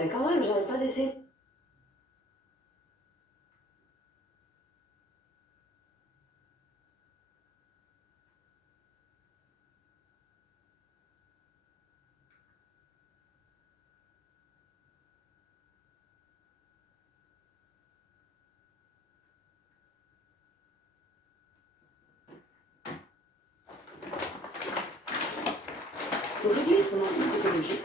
mais quand même, j'arrête pas d'essayer. Pour réduire son empreinte écologique,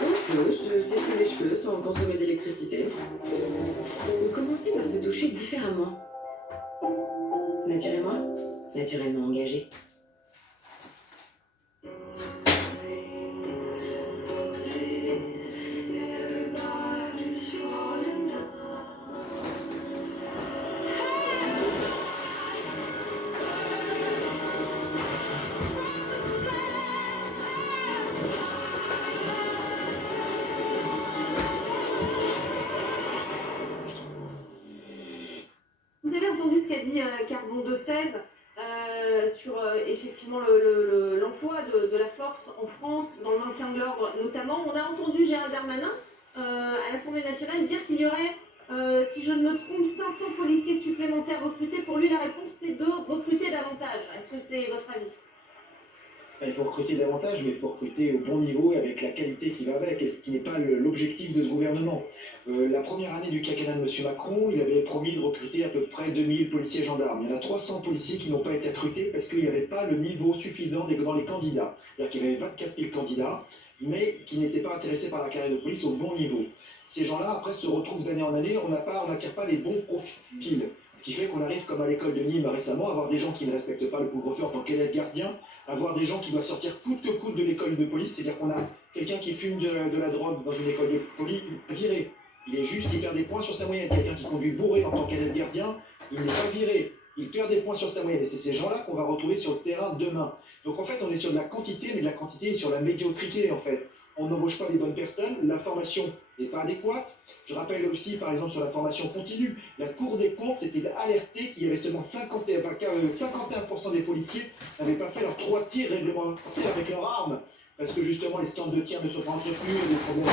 on peut se sécher les cheveux sans consommer d'électricité. Ou commencer par se doucher différemment. Naturellement engagé. Vous avez entendu ce qu'a dit Carbon 216 sur effectivement l'emploi de la force en France, dans le maintien de l'ordre notamment. On a entendu Gérald Darmanin à l'Assemblée nationale dire qu'il y aurait, si je ne me trompe, 500 policiers supplémentaires recrutés. Pour lui, la réponse, c'est de recruter davantage. Est-ce que c'est votre avis ? Il faut recruter davantage, mais il faut recruter au bon niveau et avec la qualité qui va avec, et ce qui n'est pas l'objectif de ce gouvernement. La première année du quinquennat de M. Macron, il avait promis de recruter à peu près 2000 policiers et gendarmes. Il y en a 300 policiers qui n'ont pas été recrutés parce qu'il n'y avait pas le niveau suffisant dans les candidats. C'est-à-dire qu'il y avait 24 000 candidats, mais qui n'étaient pas intéressés par la carrière de police au bon niveau. Ces gens-là, après, se retrouvent d'année en année, on n'attire pas les bons profils. Ce qui fait qu'on arrive, comme à l'école de Nîmes récemment, à avoir des gens qui ne respectent pas le couvre-feu en tant qu'élève gardien, à avoir des gens qui doivent sortir coûte que coûte de l'école de police. C'est-à-dire qu'on a quelqu'un qui fume de la drogue dans une école de police, viré. Il est juste, il perd des points sur sa moyenne. Quelqu'un qui conduit bourré en tant qu'élève gardien, il n'est pas viré. Il perd des points sur sa moyenne. Et c'est ces gens-là qu'on va retrouver sur le terrain demain. Donc en fait, on est sur de la quantité, mais de la quantité sur la médiocrité en fait. On n'embauche pas les bonnes personnes, la formation n'est pas adéquate. Je rappelle aussi, par exemple, sur la formation continue, la Cour des comptes s'était alertée qu'il y avait seulement 51% des policiers n'avaient pas fait leurs 3 tirs réglementaires avec leurs armes. Parce que justement, les stands de tir ne sont pas entretenus, les problèmes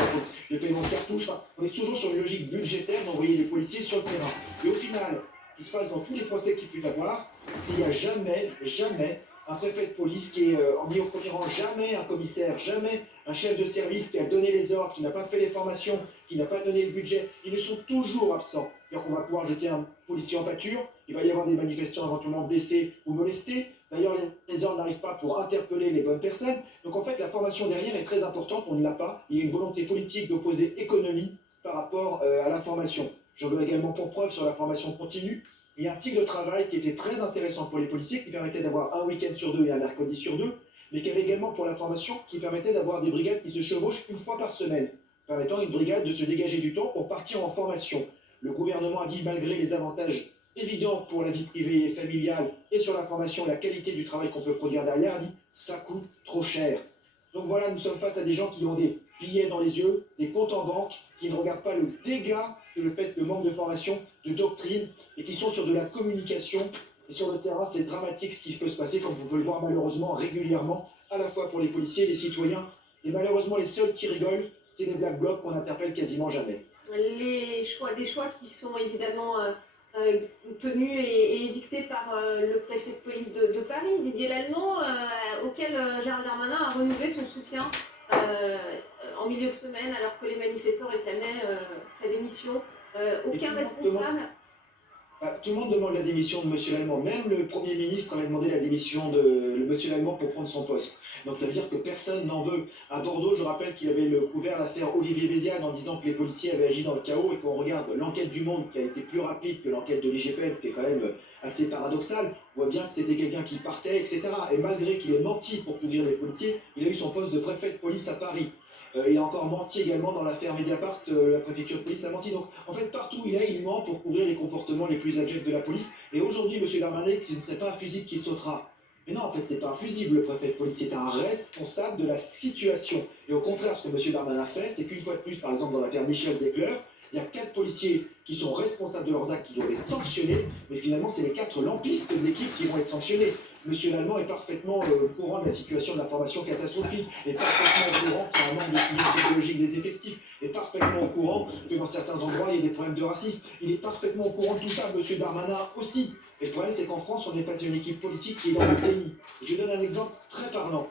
de paiement de cartouches. Enfin, on est toujours sur une logique budgétaire d'envoyer les policiers sur le terrain. Et au final, ce qui se passe dans tous les procès qu'il peut y avoir, c'est qu'il n'y a jamais un préfet de police qui est mis au premier rang, jamais un commissaire, jamais un chef de service qui a donné les ordres, qui n'a pas fait les formations, qui n'a pas donné le budget. Ils sont toujours absents. C'est-à-dire qu'on va pouvoir jeter un policier en pâture, il va y avoir des manifestants éventuellement blessés ou molestés. D'ailleurs, les ordres n'arrivent pas pour interpeller les bonnes personnes. Donc en fait, la formation derrière est très importante, on ne l'a pas. Il y a une volonté politique d'opposer économie par rapport à la formation. J'en veux également pour preuve sur la formation continue. Il y a un cycle de travail qui était très intéressant pour les policiers, qui permettait d'avoir un week-end sur 2 et un mercredi sur 2, mais qui avait également pour la formation qui permettait d'avoir des brigades qui se chevauchent une fois par semaine, permettant à une brigade de se dégager du temps pour partir en formation. Le gouvernement a dit, malgré les avantages évidents pour la vie privée et familiale et sur la formation, la qualité du travail qu'on peut produire derrière, a dit, ça coûte trop cher. Donc voilà, nous sommes face à des gens qui ont des billets dans les yeux, des comptes en banque, qui ne regardent pas le dégât que le fait de manque de formation, de doctrine, et qui sont sur de la communication. Et sur le terrain, c'est dramatique ce qui peut se passer, comme vous pouvez le voir malheureusement régulièrement, à la fois pour les policiers et les citoyens. Et malheureusement, les seuls qui rigolent, c'est les Black Blocs qu'on n'interpelle quasiment jamais. Des choix qui sont évidemment tenus et édictés par le préfet de police de Paris, Didier Lallement, auquel Gérald Darmanin a renouvelé son soutien en milieu de semaine, alors que les manifestants réclamaient sa démission. Aucun responsable... Tout le monde demande la démission de M. Lallement. Même le Premier ministre avait demandé la démission de M. Lallement pour prendre son poste. Donc ça veut dire que personne n'en veut. À Bordeaux, je rappelle qu'il avait couvert l'affaire Olivier Béziane en disant que les policiers avaient agi dans le chaos, et qu'on regarde l'enquête du Monde qui a été plus rapide que l'enquête de l'IGPN, ce qui est quand même assez paradoxal. On voit bien que c'était quelqu'un qui partait, etc. Et malgré qu'il ait menti pour couvrir les policiers, il a eu son poste de préfet de police à Paris. Il a encore menti également dans l'affaire Mediapart, la préfecture de police a menti. Donc en fait, partout où il ment pour couvrir les comportements les plus abjects de la police. Et aujourd'hui, M. Darmanin, ce ne serait pas un fusible qui sautera. Mais non, en fait, c'est pas un fusible, le préfet de police, c'est un responsable de la situation. Et au contraire, ce que M. Darmanin fait, c'est qu'une fois de plus, par exemple dans l'affaire Michel Zecler, il y a 4 policiers qui sont responsables de leurs actes qui doivent être sanctionnés, mais finalement, c'est les 4 lampistes de l'équipe qui vont être sanctionnés. Monsieur l'Allemand est parfaitement au courant de la situation de la formation catastrophique, est parfaitement au courant qu'il y a un manque de suivi psychologique des effectifs, est parfaitement au courant que dans certains endroits, il y a des problèmes de racisme. Il est parfaitement au courant de tout ça, monsieur Darmanin aussi. Et le problème, c'est qu'en France, on est face à une équipe politique qui est dans le déni. Je donne un exemple très parlant,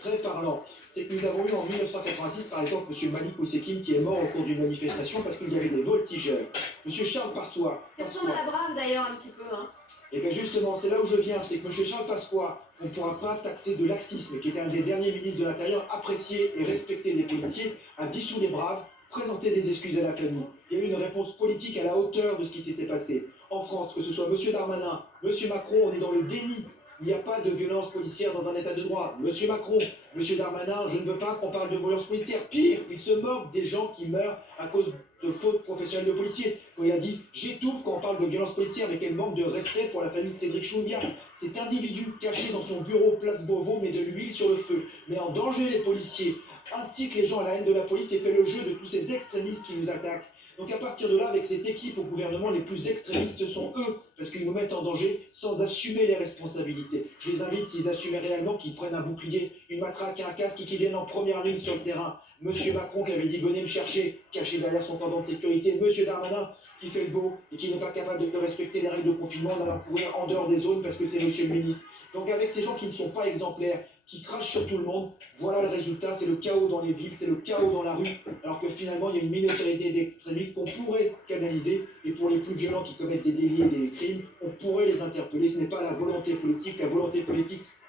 très parlant. C'est que nous avons eu en 1986, par exemple, M. Malik Oussekine qui est mort au cours d'une manifestation parce qu'il y avait des voltigeurs. M. Charles Pasqua. Ça ressemble à la Brave d'ailleurs un petit peu. Hein. Et bien justement, c'est là où je viens, c'est que M. Charles Pasqua, on ne pourra pas taxer de laxisme, qui était un des derniers ministres de l'Intérieur, apprécié et respecté des policiers, a dissous les braves, présenté des excuses à la famille. Il y a eu une réponse politique à la hauteur de ce qui s'était passé. En France, que ce soit M. Darmanin, M. Macron, on est dans le déni. Il n'y a pas de violence policière dans un état de droit. Monsieur Macron, monsieur Darmanin, je ne veux pas qu'on parle de violence policière. Pire, il se moque des gens qui meurent à cause de fautes professionnelles de policiers. Quand il a dit « j'étouffe quand on parle de violence policière », mais quel manque de respect pour la famille de Cédric Chouviat. Cet individu caché dans son bureau place Beauvau met de l'huile sur le feu, met en danger les policiers, incite les gens à la haine de la police et fait le jeu de tous ces extrémistes qui nous attaquent. Donc à partir de là, avec cette équipe au gouvernement, les plus extrémistes, ce sont eux, parce qu'ils nous mettent en danger sans assumer les responsabilités. Je les invite, s'ils assumaient réellement, qu'ils prennent un bouclier, une matraque et un casque et qu'ils viennent en première ligne sur le terrain. Monsieur Macron qui avait dit « venez me chercher », caché derrière son cordon de sécurité. Monsieur Darmanin qui fait le beau et qui n'est pas capable de respecter les règles de confinement en allant courir en dehors des zones parce que c'est monsieur le ministre. Donc avec ces gens qui ne sont pas exemplaires, qui crachent sur tout le monde, voilà le résultat, c'est le chaos dans les villes, c'est le chaos dans la rue, alors que finalement il y a une minorité d'extrémistes qu'on pourrait canaliser, et pour les plus violents qui commettent des délits et des crimes, on pourrait les interpeller. Ce n'est pas la volonté politique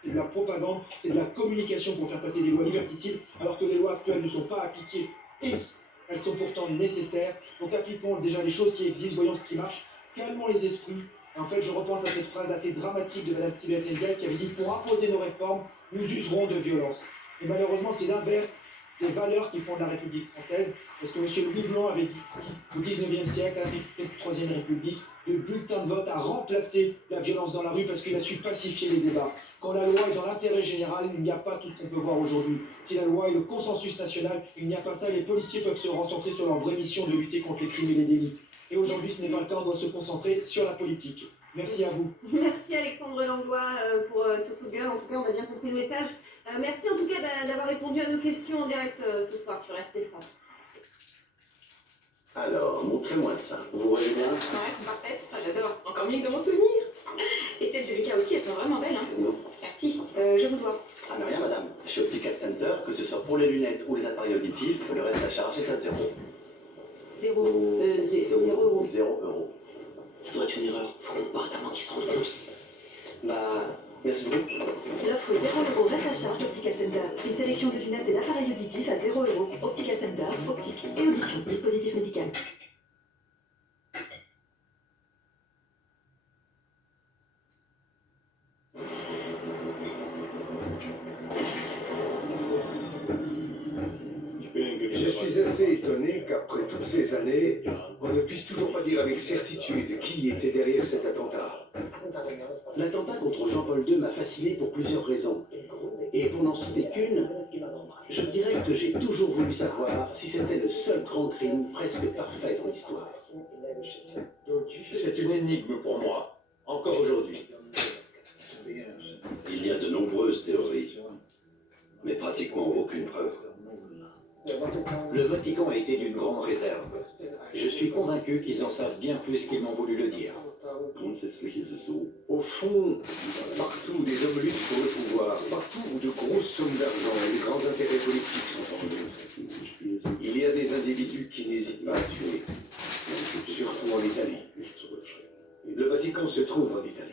c'est de la propagande, c'est de la communication pour faire passer des lois liberticides, alors que les lois actuelles ne sont pas appliquées, et elles sont pourtant nécessaires. Donc appliquons déjà les choses qui existent, voyons ce qui marche, calmons les esprits. En fait, je repense à cette phrase assez dramatique de Mme Sylvette Ndiaye qui avait dit « pour imposer nos réformes, nous userons de violence ». Et malheureusement, c'est l'inverse des valeurs qui font de la République française, parce que M. Louis Blanc avait dit au XIXe siècle, à la Troisième République, le bulletin de vote a remplacé la violence dans la rue parce qu'il a su pacifier les débats. Quand la loi est dans l'intérêt général, il n'y a pas tout ce qu'on peut voir aujourd'hui. Si la loi est le consensus national, il n'y a pas ça, les policiers peuvent se recentrer sur leur vraie mission de lutter contre les crimes et les délits. Et aujourd'hui, ce n'est pas le cas, on doit se concentrer sur la politique. Merci à vous. Merci Alexandre Langlois pour ce coup de gueule. En tout cas, on a bien compris le message. Merci en tout cas d'avoir répondu à nos questions en direct ce soir sur RT France. Alors, montrez-moi ça. Vous voyez bien? Ouais, c'est parfait. Enfin, j'adore. Encore mieux que dans mon souvenir. Et celles de Lucas aussi, elles sont vraiment belles. Hein. Non. Merci. Je vous dois. Ah, mais rien, madame. Chez Optical Center, que ce soit pour les lunettes ou les appareils auditifs, le reste à charge est à 0. 0 euros. 0 euros. Ça doit être une erreur. Faut qu'on parte avant qu'ils s'en rendent compte. Bah, merci beaucoup. L'offre 0 € reste à charge d'Optical Center. Une sélection de lunettes et d'appareils auditifs à 0 €. Optical Center, optique et audition. Dispositif médical. Je suis assez étonné qu'après toutes ces années, on ne puisse toujours pas dire avec certitude qui était derrière cet attentat. L'attentat contre Jean-Paul II m'a fasciné pour plusieurs raisons. Et pour n'en citer qu'une, je dirais que j'ai toujours voulu savoir si c'était le seul grand crime presque parfait dans l'histoire. C'est une énigme pour moi, encore aujourd'hui. Il y a de nombreuses théories, mais pratiquement aucune preuve. Le Vatican a été d'une grande réserve. Je suis convaincu qu'ils en savent bien plus qu'ils m'ont voulu le dire. Au fond, partout des hommes luttent pour le pouvoir, partout où de grosses sommes d'argent et de grands intérêts politiques sont en jeu. Il y a des individus qui n'hésitent pas à tuer, surtout en Italie. Le Vatican se trouve en Italie.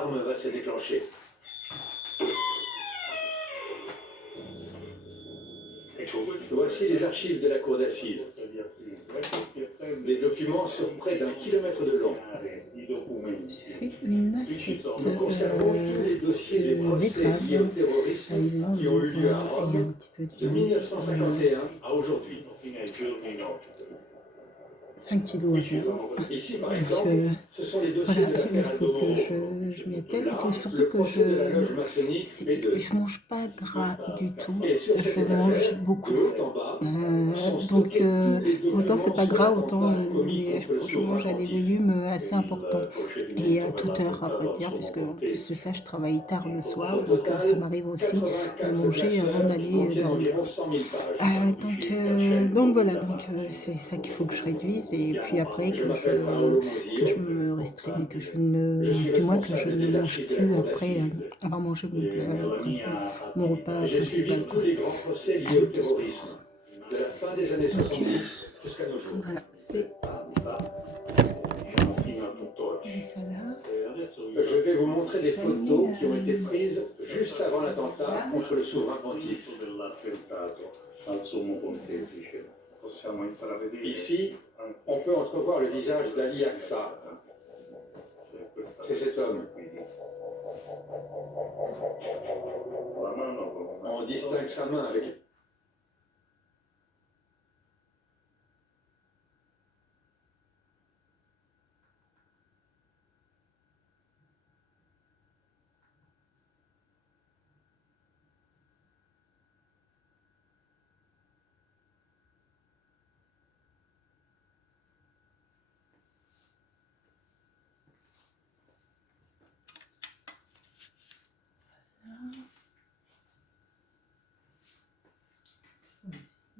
L'alarme va se déclencher. Voici les archives de la cour d'assises. Des documents sur près d'1 kilomètre de long. J'ai fait une assiette Nous conservons tous les dossiers des procès liés au terrorisme qui ont eu lieu à Rome de 1951 à aujourd'hui. 5 kilos à faire. Ici, par Donc, exemple, ce sont les dossiers voilà, de il l'affaire faut Aldo que Moro. je m'y attelle. Il faut surtout Le que procès de la loge maçonnique et de... je mange pas gras du tout. Et sur Je cette mange affaire, beaucoup. de haut en bas, sont Donc stockés tous les documents autant c'est pas sur gras, autant l'attentat commis je contre le mange à souverain des pontife. volumes assez importants. Et à toute heure, à vrai dire, puisque en plus de ça, je travaille tard le soir, Au donc total, ça m'arrive aussi de 84 manger avant classeurs d'aller contiennent dormir. environ 100 000 pages. Donc voilà, c'est ça qu'il faut que je réduise et puis après Je que m'appelle Paolo Mosier. je me restreigne et que Je suis du moins que je responsable ne des mange archives de la plus cour après d'assises. avoir mangé mon repas J'ai suivi principal, tous quoi. les grands procès liés au Avec du terrorisme, sport. de la fin des années 70 jusqu'à nos jours. Voilà, c'est j'ai ça là. Je vais vous montrer des photos qui ont été prises juste avant l'attentat contre le souverain pontife. Ici, on peut entrevoir le visage d'Ali Aqsa. C'est cet homme. On distingue sa main avec...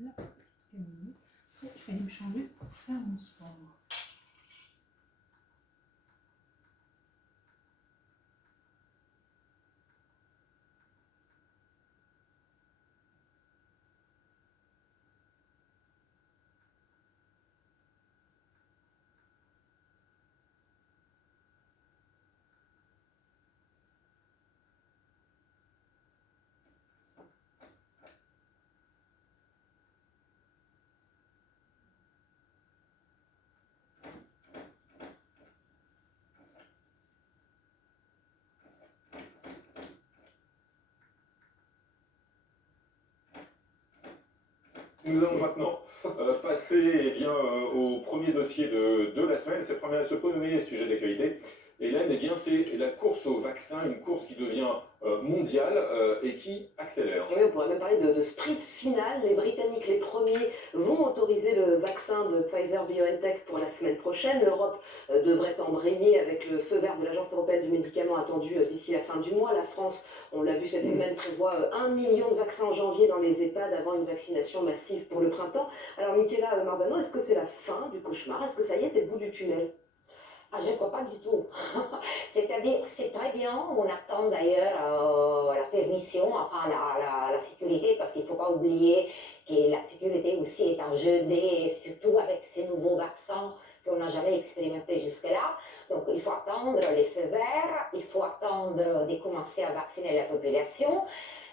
Là, quelques minutes. Après, je vais aller me changer pour faire mon sport. Nous allons maintenant passer au premier dossier de la semaine. Ce premier sujet d'actualité, Hélène, c'est la course au vaccin, une course qui devient mondiale et qui accélère. Oui, on pourrait même parler de sprint final. Les Britanniques, les premiers, vont autoriser le vaccin de Pfizer-BioNTech pour la semaine prochaine. L'Europe devrait embrayer avec le feu vert de l'Agence européenne du médicament attendu d'ici la fin du mois. La France, on l'a vu cette semaine, prévoit 1 million de vaccins en janvier dans les EHPAD avant une vaccination massive pour le printemps. Alors Nicolas Marzano, est-ce que c'est la fin du cauchemar? Est-ce que ça y est, c'est le bout du tunnel? Ah, je ne crois pas du tout. C'est-à-dire, c'est très bien, on attend d'ailleurs la permission, enfin la sécurité, parce qu'il ne faut pas oublier que la sécurité aussi est en jeu, surtout avec ces nouveaux vaccins qu'on n'a jamais expérimentés jusque-là. Donc il faut attendre les feux verts, il faut attendre de commencer à vacciner la population.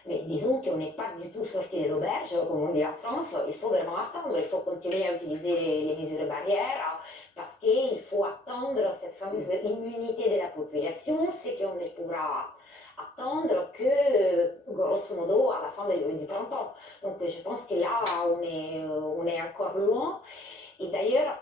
Mais disons qu'on n'est pas du tout sorti de l'auberge, comme on dit en France. Il faut vraiment attendre, il faut continuer à utiliser les mesures barrières, parce qu'il faut attendre cette fameuse immunité de la population, c'est qu'on ne pourra attendre que, grosso modo, à la fin du printemps. Donc je pense que là, on est encore loin. Et d'ailleurs,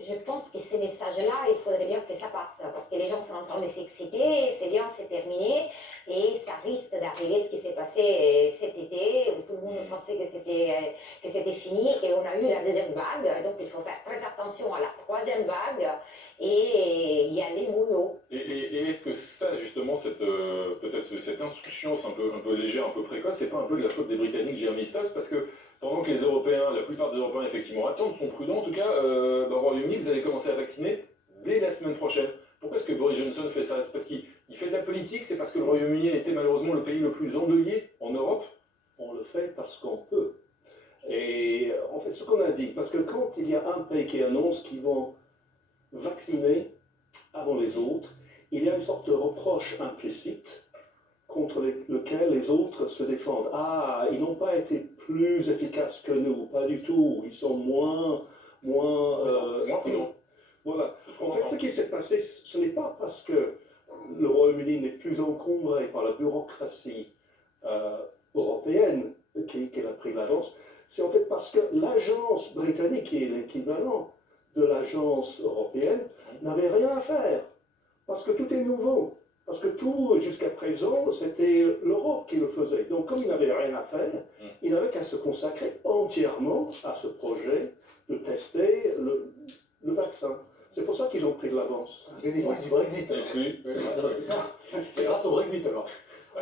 je pense que ces messages-là, il faudrait bien que ça passe, parce que les gens sont en train de s'exciter, c'est bien, c'est terminé, et ça risque d'arriver ce qui s'est passé cet été, où tout le monde pensait que c'était fini, et on a eu la deuxième vague, donc il faut faire très attention à la troisième vague, et y aller mollo. Et est-ce que ça, justement, peut-être cette insouciance un peu légère, un peu précoce, c'est pas un peu de la faute des Britanniques, Jeremy Stubbs, parce que pendant que les Européens, la plupart des Européens effectivement attendent, sont prudents en tout cas, au Royaume-Uni, vous allez commencer à vacciner dès la semaine prochaine. Pourquoi est-ce que Boris Johnson fait ça? C'est parce qu'il fait de la politique? C'est parce que le Royaume-Uni a été malheureusement le pays le plus endeuillé en Europe? On le fait parce qu'on peut. Et en fait, ce qu'on a dit, parce que quand il y a un pays qui annonce qu'ils vont vacciner avant les autres, il y a une sorte de reproche implicite contre lequel les autres se défendent. Ah, ils n'ont pas été plus efficaces que nous, pas du tout. Ils sont moins prudents. Voilà. En fait, ce qui s'est passé, ce n'est pas parce que le Royaume-Uni n'est plus encombré par la bureaucratie européenne qu'il a pris l'avance, c'est en fait parce que l'agence britannique, qui est l'équivalent de l'agence européenne, n'avait rien à faire. Parce que tout est nouveau. Parce que tout, jusqu'à présent, c'était l'Europe qui le faisait. Donc, comme il n'avait rien à faire, il n'avait qu'à se consacrer entièrement à ce projet de tester le vaccin. C'est pour ça qu'ils ont pris de l'avance. C'est un bénéfice du Brexit. Oui, c'est ça. C'est grâce au Brexit alors.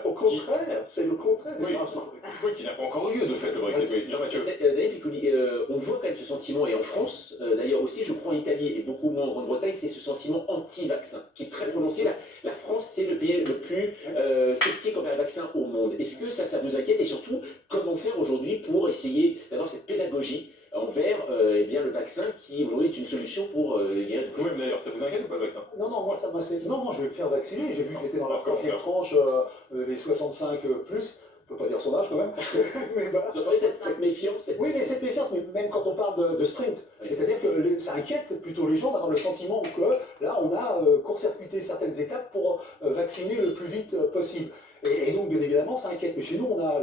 Au contraire, c'est le contraire. Oui, qui n'a pas encore eu lieu de fait le Brexit. Oui. Jean-Mathieu. David Piccoli, on voit quand même ce sentiment, et en France, d'ailleurs aussi, je crois en Italie et beaucoup moins en Grande-Bretagne, c'est ce sentiment anti-vaccin qui est très prononcé. La France, c'est le pays le plus sceptique envers le vaccin au monde. Est-ce que ça vous inquiète? Et surtout, comment faire aujourd'hui pour essayer d'avoir cette pédagogie envers eh bien, le vaccin qui aujourd'hui est une solution pour guérir Oui, mais d'ailleurs, ça vous inquiète ou pas le vaccin? Non, moi c'est. Non, je vais me faire vacciner. J'ai vu que j'étais dans la troisième tranche des 65 plus. On ne peut pas dire son âge quand même. Mais voilà. Vous entendez cette méfiance? Oui, mais cette méfiance, mais même quand on parle de sprint, c'est-à-dire que ça inquiète plutôt les gens d'avoir le sentiment que là, on a court-circuité certaines étapes pour vacciner le plus vite possible. Et donc, bien évidemment, ça inquiète. Mais chez nous, on a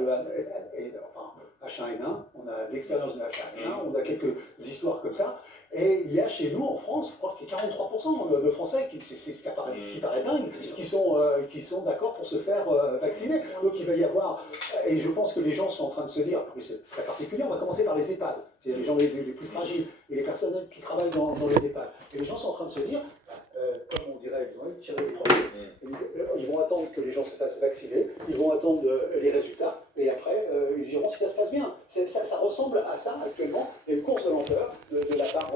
H1N1, on a l'expérience de H1N1, on a quelques histoires comme ça. Et il y a chez nous, en France, je crois qu'il y a 43% de Français, c'est ce qui paraît dingue, qui sont d'accord pour se faire vacciner. Donc il va y avoir, et je pense que les gens sont en train de se dire, c'est très particulier, on va commencer par les EHPAD, c'est-à-dire les gens les plus fragiles et les personnes qui travaillent dans les EHPAD. Et les gens sont en train de se dire, comme on dirait, ils ont envie de tirer les premiers. Ils vont attendre que les gens se fassent vacciner, ils vont attendre les résultats, et après, ils iront si ça se passe bien. Ça ressemble à ça actuellement, il y a une course de lenteur de la part